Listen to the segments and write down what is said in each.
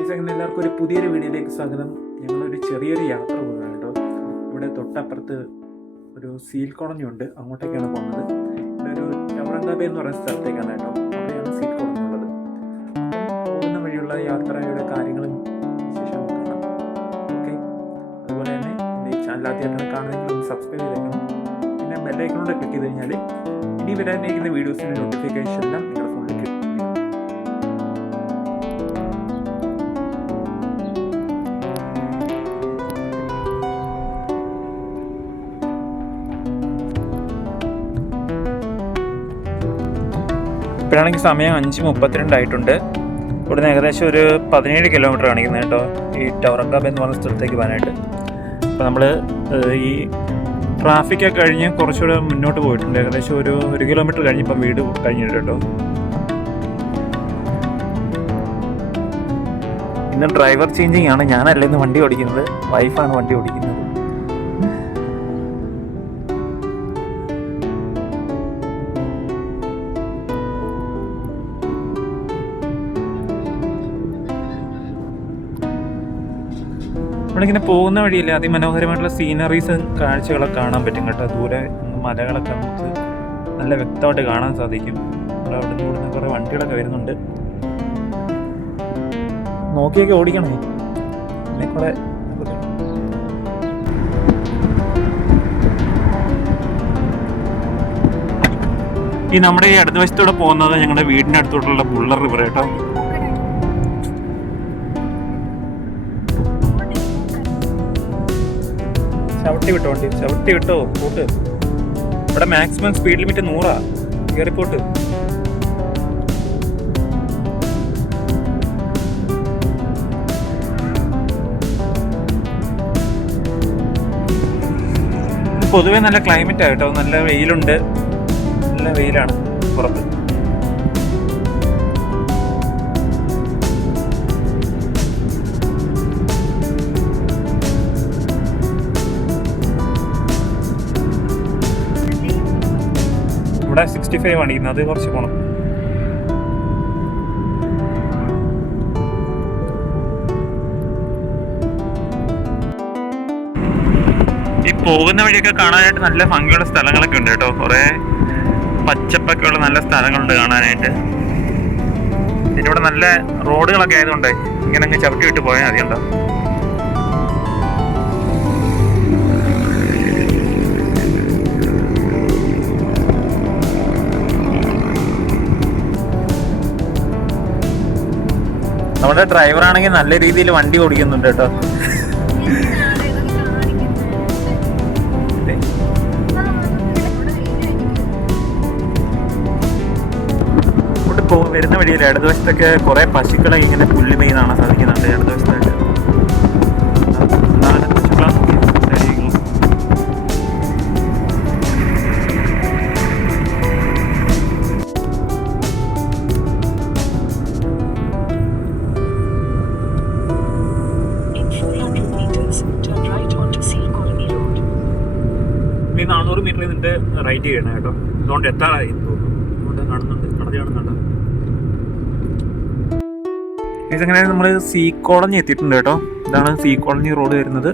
അങ്ങനെ എല്ലാവർക്കും ഒരു പുതിയൊരു വീഡിയോയിലേക്ക് സ്വാഗതം. ഞങ്ങളൊരു ചെറിയൊരു യാത്ര പോകുകയാണ് കേട്ടോ. ഇവിടെ തൊട്ടപ്പുറത്ത് ഒരു സീൽ കോളനി ഉണ്ട്, അങ്ങോട്ടേക്കാണ് പോകുന്നത്. ഇവിടെ ഒരു ചൗറങ്കാബേ എന്ന് പറയുന്ന സ്ഥലത്തേക്കാണ് കേട്ടോ. അവിടെയാണ് സീൽ കോളനി ഉള്ളത്. പോകുന്ന വഴിയുള്ള യാത്രയുടെ കാര്യങ്ങളും വിശേഷവും കാണാം. ഓക്കെ, അതുപോലെ തന്നെ എൻ്റെ ഈ ചാനൽ ആദ്യമായിട്ടാണ് കാണുന്നതെങ്കിൽ ഒന്ന് സബ്സ്ക്രൈബ് ചെയ്തേക്കണം. പിന്നെ ബെല്ലൈക്കണോടെ ക്ലിക്ക് ചെയ്ത് കഴിഞ്ഞാൽ ഇനി വരാനിരിക്കുന്ന വീഡിയോസിൻ്റെ നോട്ടിഫിക്കേഷൻ എല്ലാം നിങ്ങളുടെ ഫോണിൽ കിട്ടും. ഇപ്പോഴാണെങ്കിൽ സമയം 5:32 ആയിട്ടുണ്ട്. ഇവിടുന്ന് ഏകദേശം ഒരു 17 കിലോമീറ്റർ കാണിക്കുന്നത് കേട്ടോ, ഈ ചൗറങ്കാബേ എന്ന് പറഞ്ഞ സ്ഥലത്തേക്ക് പോകാനായിട്ട്. അപ്പോൾ നമ്മൾ ഈ ട്രാഫിക്കൊക്കെ കഴിഞ്ഞ് കുറച്ചുകൂടെ മുന്നോട്ട് പോയിട്ടുണ്ട്. ഏകദേശം ഒരു കിലോമീറ്റർ കഴിഞ്ഞിപ്പം വീട് കഴിഞ്ഞിട്ട് കേട്ടോ. ഇന്ന് ഡ്രൈവർ ചേഞ്ചിങ് ആണ്. ഞാനല്ല ഇന്ന് വണ്ടി ഓടിക്കുന്നത്, വൈഫാണ് വണ്ടി ഓടിക്കുന്നത്. നമ്മളിങ്ങനെ പോകുന്ന വഴിയിൽ അതിമനോഹരമായിട്ടുള്ള സീനറീസ് കാഴ്ചകളൊക്കെ കാണാൻ പറ്റും കേട്ടോ. ദൂരെ മലകളൊക്കെ നമുക്ക് നല്ല വ്യക്തമായിട്ട് കാണാൻ സാധിക്കും. അവിടെ നിന്ന് ഇവിടുന്ന് കുറേ വണ്ടികളൊക്കെ വരുന്നുണ്ട്. നോക്കിയൊക്കെ ഓടിക്കണേ. പിന്നെ കുറേ ഈ നമ്മുടെ ഈ അടുത്ത വശത്തൂടെ പോകുന്നത് ഞങ്ങളുടെ വീടിൻ്റെ അടുത്തോട്ടുള്ള ബുള്ളർ റിവർ കേട്ടോ. ചവിട്ടി വിട്ടോ പോട്ട്. ഇവിടെ മാക്സിമം സ്പീഡ് ലിമിറ്റ് 100. കയറിപ്പോട്ട്. പൊതുവെ നല്ല ക്ലൈമറ്റ് ആയിട്ടോ, നല്ല വെയിലുണ്ട്, നല്ല വെയിലാണ് പുറത്ത്. ഇവിടെ 65 ആണ് ഇന്ന്, അത് കുറച്ച് പോണം. ഈ പോകുന്ന വഴിയൊക്കെ കാണാനായിട്ട് നല്ല ഭംഗിയുള്ള സ്ഥലങ്ങളൊക്കെ ഉണ്ട് കേട്ടോ. കുറേ പച്ചപ്പൊക്കെ ഉള്ള നല്ല സ്ഥലങ്ങളുണ്ട് കാണാനായിട്ട്. പിന്നെ ഇവിടെ നല്ല റോഡുകളൊക്കെ ആയതുകൊണ്ട് ഇങ്ങനെ അങ്ങ് ചവിട്ടി വിട്ട് പോയാൽ മതി. ഉണ്ടോ നമ്മുടെ ഡ്രൈവർ ആണെങ്കിൽ നല്ല രീതിയിൽ വണ്ടി ഓടിക്കുന്നുണ്ട് കേട്ടോ. ഇവിടെ വരുന്ന വഴിയിൽ ഇടതുവശത്തൊക്കെ കുറെ പശുക്കളെ ഇങ്ങനെ പുല്ല് മെയ്ത് കാണാൻ സാധിക്കുന്നുണ്ട്. ഇടതുവശത്തായിട്ട് ഈ 400 മീറ്റർ ഇതിന്റെ റൈറ്റ് ചെയ്യണം കേട്ടോ. അതുകൊണ്ട് എത്താറായി തോന്നുന്നു. അതുകൊണ്ട് കാണുന്നുണ്ട്, കടൽ കാണുന്നുണ്ട്. ഇതങ്ങനെ നമ്മൾ സീ കോളനി എത്തിയിട്ടുണ്ട് കേട്ടോ. ഇതാണ് സീ കോളനി റോഡ് വരുന്നത്.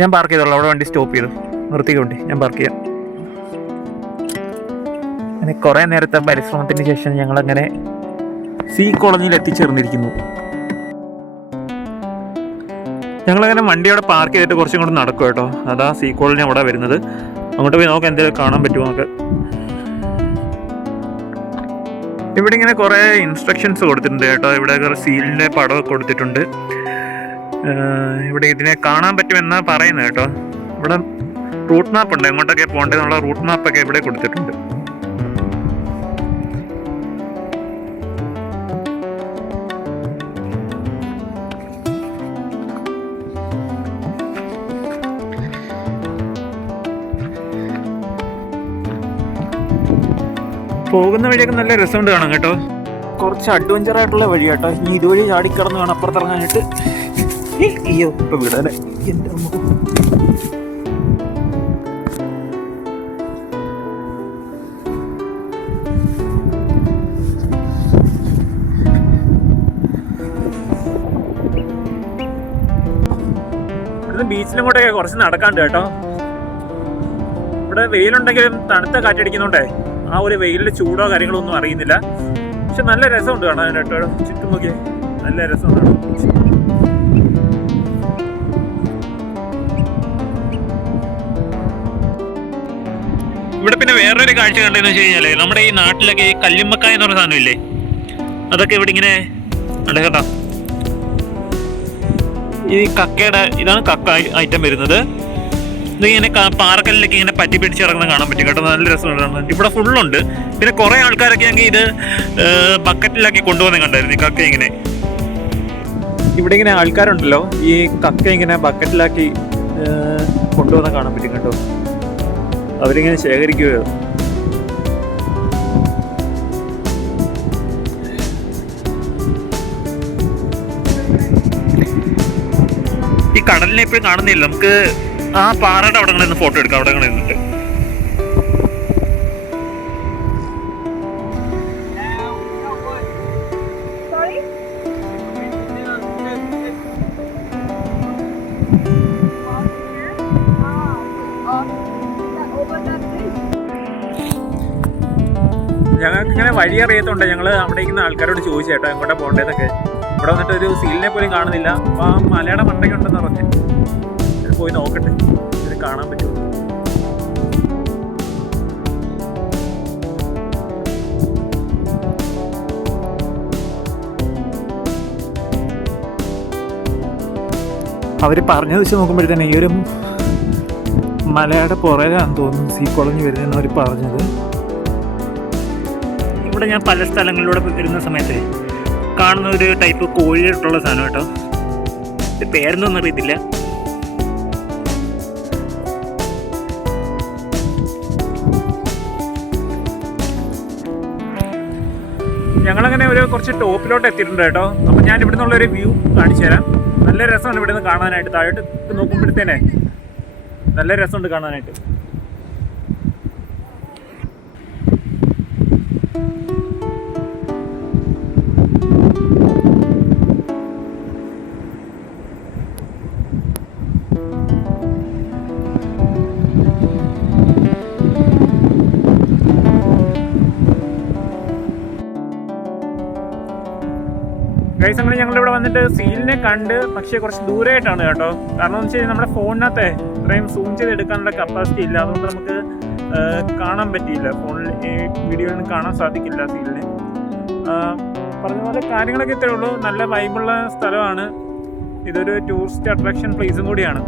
ഞാൻ പാർക്ക് ചെയ്തോളാം. അവിടെ വണ്ടി സ്റ്റോപ്പ് ചെയ്തു നിർത്തിക്കൊണ്ട് ഞാൻ പാർക്ക് ചെയ്യാം. അങ്ങനെ കുറേ നേരത്തെ പരിശ്രമത്തിന് ശേഷം ഞങ്ങളങ്ങനെ സീ കോളനിയിൽ എത്തിച്ചേർന്നിരിക്കുന്നു. ഞങ്ങളങ്ങനെ വണ്ടി അവിടെ പാർക്ക് ചെയ്തിട്ട് കുറച്ചും കൂടെ നടക്കും കേട്ടോ. അതാ സീ കോളനി അവിടെ വരുന്നത്. അങ്ങോട്ട് പോയി നോക്കാം എന്തെങ്കിലും കാണാൻ പറ്റുമോ നമുക്ക്. ഇവിടെ ഇങ്ങനെ കുറേ ഇൻസ്ട്രക്ഷൻസ് കൊടുത്തിട്ടുണ്ട് കേട്ടോ. ഇവിടെ കുറേ സീലിൻ്റെ പടമൊക്കെ കൊടുത്തിട്ടുണ്ട്. ഇവിടെ ഇതിനെ കാണാൻ പറ്റുമെന്നാണ് പറയുന്നത് കേട്ടോ. ഇവിടെ റൂട്ട് മാപ്പ് ഉണ്ട്, എങ്ങോട്ടൊക്കെ പോകേണ്ടതെന്നുള്ള റൂട്ട് മാപ്പൊക്കെ ഇവിടെ കൊടുത്തിട്ടുണ്ട്. പോകുന്ന വഴിയൊക്കെ നല്ല രസമുണ്ട് കാണാം കേട്ടോ. കുറച്ച് അഡ്വഞ്ചർ ആയിട്ടുള്ള വഴി കേട്ടോ. ഇനി ഇതുവഴി ചാടിക്കടന്ന് വേണം അപ്പുറത്തിറങ്ങാനായിട്ട്. അയ്യോ ഇപ്പൊ വിടാനെ. എൻ്റെ അമ്മ ബീച്ചിലും കൂടെയൊക്കെ കുറച്ച് നടക്കാണ്ട് കേട്ടോ. ഇവിടെ വെയിലുണ്ടെങ്കിലും തണുത്ത കാറ്റടിക്കുന്നുണ്ടേ ആ ഒരു വെയിലിന്റെ ചൂടോ കാര്യങ്ങളോ ഒന്നും അറിയുന്നില്ല. പക്ഷെ നല്ല രസമുണ്ട് കാണാൻ കേട്ടോ. ചുറ്റും നോക്കി നല്ല രസമുണ്ട്. ഇവിടെ പിന്നെ വേറൊരു കാഴ്ച കണ്ടെന്ന് വെച്ച് കഴിഞ്ഞാല് നമ്മുടെ ഈ നാട്ടിലൊക്കെ ഈ കല്ലുമ്മക്കായ എന്ന് പറഞ്ഞ സാധനം ഇല്ലേ, അതൊക്കെ ഇവിടെ ഇങ്ങനെ കേട്ടോ. ഈ കക്കയുടെ ഇതാണ് കക്ക ഐറ്റം വരുന്നത്. ഇതിങ്ങനെ പാറക്കല്ലിലൊക്കെ ഇങ്ങനെ പറ്റി പിടിച്ച് ഇറങ്ങുന്നത് കാണാൻ പറ്റും കേട്ടോ. നല്ല രസമുണ്ട്. ഇവിടെ ഫുള്ളുണ്ട്. പിന്നെ കുറെ ആൾക്കാരൊക്കെ ആണെങ്കിൽ ഇത് ബക്കറ്റിലാക്കി കൊണ്ടുപോകുന്നത് കണ്ടായിരുന്നു. കക്ക ഇങ്ങനെ ഇവിടെ ഇങ്ങനെ ആൾക്കാരുണ്ടല്ലോ ഈ കക്ക ഇങ്ങനെ ബക്കറ്റിലാക്കി കൊണ്ടുപോകുന്ന കാണാൻ പറ്റും കേട്ടോ. അവരിങ്ങനെ ശേഖരിക്കുകയോ. ഈ കടലിനെ എപ്പോഴും കാണുന്നില്ല. നമുക്ക് ആ പാറയുടെ അവിടെ നിന്ന് ഫോട്ടോ എടുക്കാം. അവിടെ നിന്നിട്ട് ഞങ്ങൾക്ക് ഇങ്ങനെ വഴി അറിയത്തുണ്ട്. ഞങ്ങൾ അവിടെ ഇരിക്കുന്ന ആൾക്കാരോട് ചോദിച്ചു കേട്ടോ എങ്ങോട്ടാ പോകേണ്ടതെന്നൊക്കെ. ഇവിടെ വന്നിട്ട് ഒരു സീലിനെ പോലും കാണുന്നില്ല. അപ്പോൾ ആ മലയുടെ മണ്ടയ്ക്കുണ്ടെന്ന് പറഞ്ഞ് ഇത് പോയി നോക്കട്ടെ, ഇത് കാണാൻ പറ്റുമോ. അവർ പറഞ്ഞത് വെച്ച് നോക്കുമ്പോഴത്തേനെ ഈ ഒരു മലയുടെ പുറകിലാണെന്ന് തോന്നുന്നു സീ കോളനി വരുന്നതെന്ന് അവർ പറഞ്ഞത്. ഇവിടെ ഞാൻ പല സ്ഥലങ്ങളിലൂടെ വരുന്ന സമയത്ത് കാണുന്ന ഒരു ടൈപ്പ് കോഴിയിട്ടുള്ള സാധനം കേട്ടോ. ഇത് പേരെന്തൊന്നും അറിയത്തില്ല. ഞങ്ങളങ്ങനെ ഒരു കുറച്ച് ടോപ്പിലോട്ട് എത്തിയിട്ടുണ്ട് കേട്ടോ. അപ്പം ഞാൻ ഇവിടെ നിന്നുള്ളൊരു വ്യൂ കാണിച്ചു തരാം. നല്ല രസമാണ് ഇവിടെ നിന്ന് കാണാനായിട്ട്. താഴോട്ട് നോക്കുമ്പോഴത്തേനെ നല്ല രസമുണ്ട് കാണാനായിട്ട്. ഗൈസ് അങ്ങനെ ഞങ്ങളിവിടെ വന്നിട്ട് സീലിനെ കണ്ട്, പക്ഷേ കുറച്ച് ദൂരമായിട്ടാണ് കേട്ടോ. കാരണം എന്ന് വെച്ച് കഴിഞ്ഞാൽ നമ്മുടെ ഫോണിനകത്തെ ഇത്രയും സൂം ചെയ്ത് എടുക്കാനുള്ള കപ്പാസിറ്റി ഇല്ല. അതുകൊണ്ട് നമുക്ക് കാണാൻ പറ്റിയില്ല. ഫോണിൽ ഈ വീഡിയോയിൽ കാണാൻ സാധിക്കില്ല സീലിനെ. പറഞ്ഞ പോലെ കാര്യങ്ങളൊക്കെ ഇത്രയേ ഉള്ളൂ. നല്ല വൈബുള്ള സ്ഥലമാണ്. ഇതൊരു ടൂറിസ്റ്റ് അട്രാക്ഷൻ പ്ലേസും കൂടിയാണ്.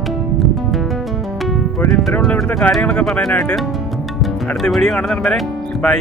അപ്പോൾ ഇത്രയേ ഉള്ളൂ ഇവിടുത്തെ കാര്യങ്ങളൊക്കെ പറയാനായിട്ട്. അടുത്ത വീഡിയോ കാണുന്നവരെ ബൈ.